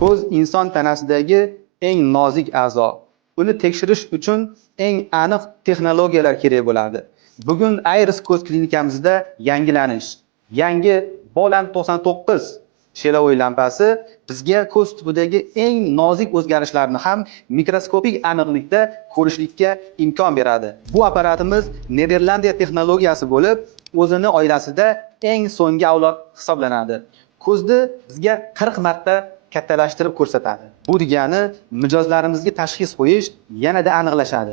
Ko'z inson tanasidagi eng nozik a'zo. Uni tekshirish uchun eng aniq texnologiyalar kerak bo'ladi. Bugun Iris ko'z klinikamizda yangilanish. Yangi Boland 99 shelovoy lampasi bizga ko'z tubidagi eng nozik o'zgarishlarni ham mikroskopik aniqlikda ko'rishlikka imkon beradi. Bu apparatimiz Niderlandiya texnologiyasi bo'lib, o'zini oilasida eng so'nggi avlod hisoblanadi. Ko'zni bizga 40 marta kattalashtirib ko'rsatadi. Bu degani mijozlarimizga tashxis qo'yish yanada aniqlashadi.